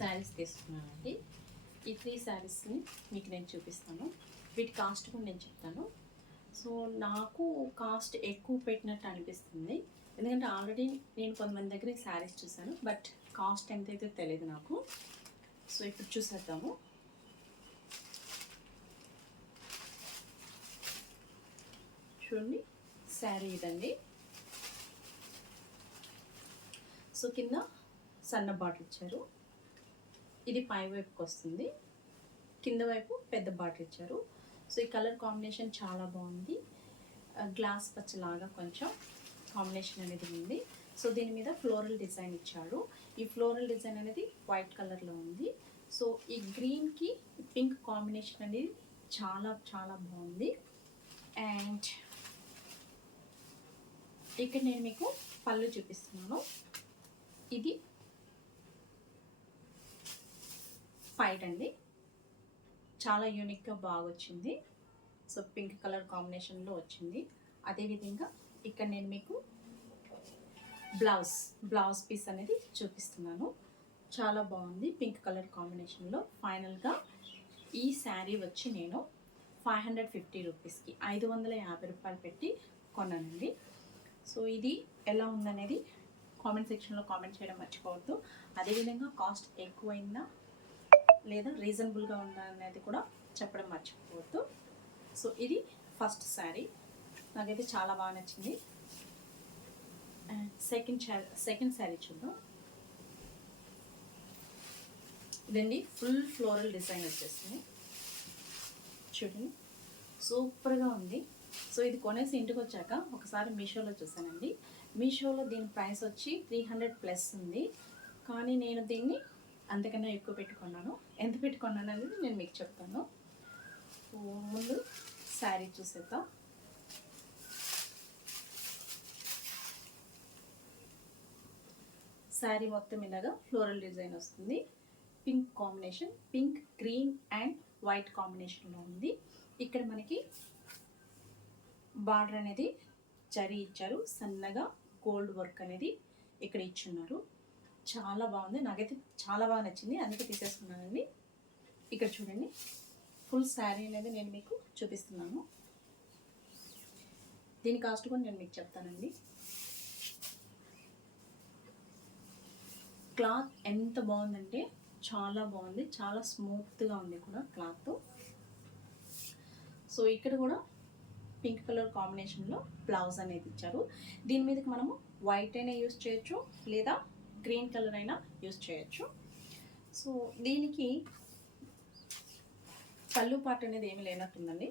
శారీస్ తీసుకున్నానండి. ఈ త్రీ శారీస్ని మీకు నేను చూపిస్తాను. వీటి కాస్ట్ కూడా నేను చెప్తాను. సో నాకు కాస్ట్ ఎక్కువ పెట్టినట్టు అనిపిస్తుంది. ఎందుకంటే ఆల్రెడీ నేను కొంతమంది దగ్గర శారీస్ చూసాను బట్ కాస్ట్ ఎంత అయితే తెలియదు నాకు. సో ఇప్పుడు చూసేద్దాము. చూడండి శారీ ఇదండి. సో కింద సన్న బాటిల్ ఇచ్చారు. ఇది పై వైపుకి వస్తుంది కింద వైపు పెద్ద బాటిల్ ఇచ్చారు. సో ఈ కలర్ కాంబినేషన్ చాలా బాగుంది. గ్లాస్ పచ్చలాగా కొంచెం కాంబినేషన్ అనేది ఉంది. సో దీని మీద ఫ్లోరల్ డిజైన్ ఇచ్చాడు ఈ ఫ్లోరల్ డిజైన్ అనేది వైట్ కలర్లో ఉంది. సో ఈ గ్రీన్కి పింక్ కాంబినేషన్ అనేది చాలా చాలా బాగుంది. అండ్ ఇక్కడ నేను మీకు పళ్ళు చూపిస్తున్నాను. ఇది ఫైట్ అండి. చాలా యూనిక్గా బాగా వచ్చింది సో పింక్ కలర్ కాంబినేషన్లో వచ్చింది. అదేవిధంగా ఇక్కడ నేను మీకు బ్లౌజ్ బ్లౌజ్ పీస్ అనేది చూపిస్తున్నాను. చాలా బాగుంది పింక్ కలర్ కాంబినేషన్లో. ఫైనల్గా ఈ శారీ వచ్చి నేను ఫైవ్ హండ్రెడ్ ఫిఫ్టీ రూపీస్కి ఐదు వందల యాభై రూపాయలు పెట్టి కొన్నానండి. సో ఇది ఎలా ఉందనేది కామెంట్ సెక్షన్లో కామెంట్ చేయడం మర్చిపోవద్దు. అదేవిధంగా కాస్ట్ ఎక్కువైందా లేదా రీజనబుల్గా ఉందా అనేది కూడా చెప్పడం మర్చిపోవద్దు. సో ఇది ఫస్ట్ శారీ నాకైతే చాలా బాగా నచ్చింది. సెకండ్ సెకండ్ శారీ చూద్దాం. ఇదండి ఫుల్ ఫ్లోరల్ డిజైన్ వచ్చేసింది. చూడండి. సూపర్గా ఉంది. సో ఇది కొనేసి ఇంటికి వచ్చాక ఒకసారి మీషోలో చూసానండి మీషోలో దీని ప్రైస్ వచ్చి త్రీ హండ్రెడ్ ప్లస్ ఉంది. కానీ నేను దీన్ని అంతకన్నా ఎక్కువ పెట్టుకున్నాను. ఎంత పెట్టుకున్నాను అనేది నేను మీకు చెప్తాను. ముందు శారీ చూసేద్దాం. శారీ మొత్తం ఇలాగా ఫ్లోరల్ డిజైన్ వస్తుంది. Pink combination pink green and white కాంబినేషన్లో ఉంది. ఇక్కడ మనకి బార్డర్ అనేది జరీ ఇచ్చారు. సన్నగా గోల్డ్ వర్క్ అనేది ఇక్కడ ఇచ్చున్నారు. చాలా బాగుంది. నాకైతే చాలా బాగా నచ్చింది. అందుకే తీసేసుకున్నానండి. ఇక్కడ చూడండి. ఫుల్ శారీ అనేది నేను మీకు చూపిస్తున్నాను. దీని కాస్ట్ కూడా నేను మీకు చెప్తానండి. క్లాత్ ఎంత బాగుందంటే చాలా బాగుంది. చాలా స్మూత్గా ఉంది కూడా క్లాత్ సో ఇక్కడ కూడా పింక్ కలర్ కాంబినేషన్లో బ్లౌజ్ అనేది ఇచ్చారు. దీని మీదకి మనము వైట్ అయినా యూస్ చేయొచ్చు లేదా గ్రీన్ కలర్ అయినా యూస్ చేయొచ్చు. సో దీనికి పళ్ళు పార్ట్ అనేది ఏమి లేనట్టుందండి.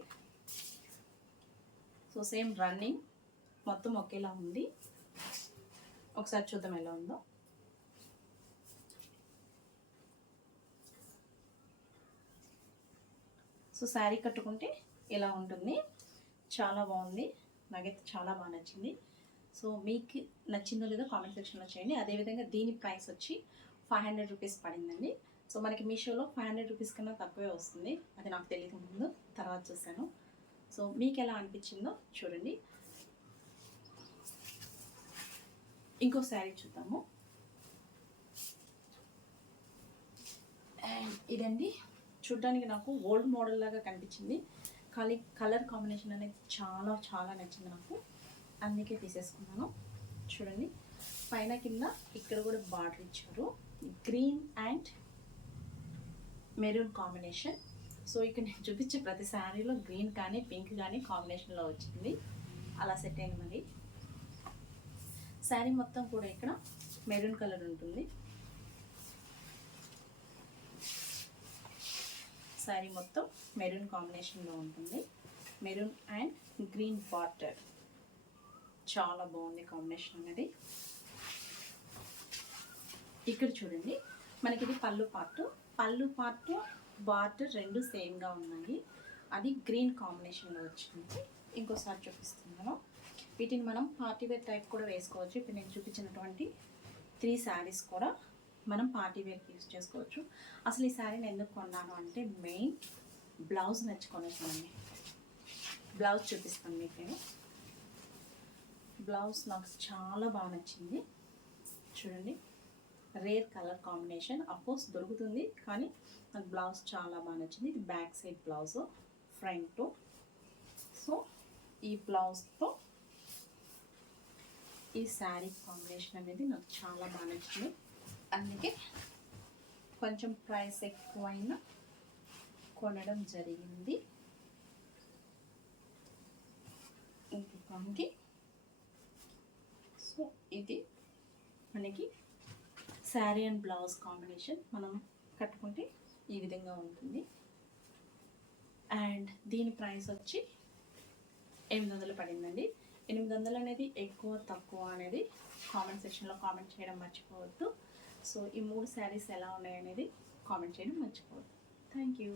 సో సేమ్ రన్నింగ్ మొత్తం ఒకేలా ఉంది. ఒకసారి చూద్దాం ఎలా ఉందో. సో శారీ కట్టుకుంటే ఇలా ఉంటుంది. చాలా బాగుంది. నాకైతే చాలా బాగా నచ్చింది. సో మీకు నచ్చిందో లేదో కామెంట్ సెక్షన్లో చేయండి. అదేవిధంగా దీని ప్రైస్ వచ్చి ఫైవ్ హండ్రెడ్ రూపీస్ పడిందండి. సో మనకి మీషోలో ఫైవ్ హండ్రెడ్ రూపీస్ కన్నా తక్కువే వస్తుంది. అది నాకు తెలియదు ముందు తర్వాత చూశాను. సో మీకు ఎలా అనిపించిందో చూడండి. ఇంకో శారీ చూద్దాము. అండ్ ఇదండి. చూడ్డానికి నాకు ఓల్డ్ మోడల్ లాగా కనిపించింది. కానీ కలర్ కాంబినేషన్ అనేది చాలా చాలా నచ్చింది నాకు. అందుకే తీసేసుకున్నాను. చూడండి. పైన కింద ఇక్కడ కూడా బార్డర్ ఇచ్చారు. Green and maroon combination so ఇక్కడ నేను చూపించే ప్రతి శారీలో గ్రీన్ కానీ పింక్ కానీ కాంబినేషన్లో వచ్చింది. అలా సెట్ అయింది మరి. శారీ మొత్తం కూడా ఇక్కడ మెరూన్ కలర్ ఉంటుంది. శారీ మొత్తం మెరూన్ కాంబినేషన్లో ఉంటుంది. మెరూన్ అండ్ గ్రీన్ బార్డర్ చాలా బాగుంది కాంబినేషన్ అనేది. ఇక్కడ చూడండి మనకి ఇది పళ్ళు పార్ట్ పళ్ళు పార్ట్ బార్డర్ రెండు సేమ్గా ఉన్నాయి. అది గ్రీన్ కాంబినేషన్లో వచ్చింది. ఇంకోసారి చూపిస్తున్నాను వీటిని మనం పార్టీ వేర్ టైప్ కూడా వేసుకోవచ్చు. ఇప్పుడు నేను చూపించినటువంటి త్రీ శారీస్ కూడా మనం పార్టీ యూజ్ చేసుకోవచ్చు. అసలు ఈ శారీని ఎందుకు కొన్నాను అంటే మెయిన్ బ్లౌజ్ నచ్చుకొనేసానండి బ్లౌజ్ చూపిస్తాను మీకు నేను. బ్లౌజ్ నాకు చాలా బాగా నచ్చింది. చూడండి. Rare colour combination. అఫ్కోర్స్ దొరుకుతుంది కానీ నాకు బ్లౌజ్ చాలా బాగా నచ్చింది. ఇది back side blouse front. So ఈ బ్లౌజ్తో ఈ శారీ కాంబినేషన్ అనేది నాకు చాలా బాగా నచ్చింది. అందుకే కొంచెం ప్రైస్ ఎక్కువైనా కొనడం జరిగింది. ఇంకొకటి ఇది మనకి శారీ అండ్ బ్లౌజ్ కాంబినేషన్ మనం కట్టుకుంటే ఈ విధంగా ఉంటుంది. అండ్ దీని ప్రైస్ వచ్చి ఎనిమిది వందలు పడిందండి. ఎనిమిది వందలు అనేది ఎక్కువ తక్కువ అనేది కామెంట్ సెక్షన్లో కామెంట్ చేయడం మర్చిపోవద్దు. సో ఈ మూడు శారీస్ ఎలా ఉన్నాయనేది కామెంట్ చేయడం మర్చిపోవద్దు. Thank you.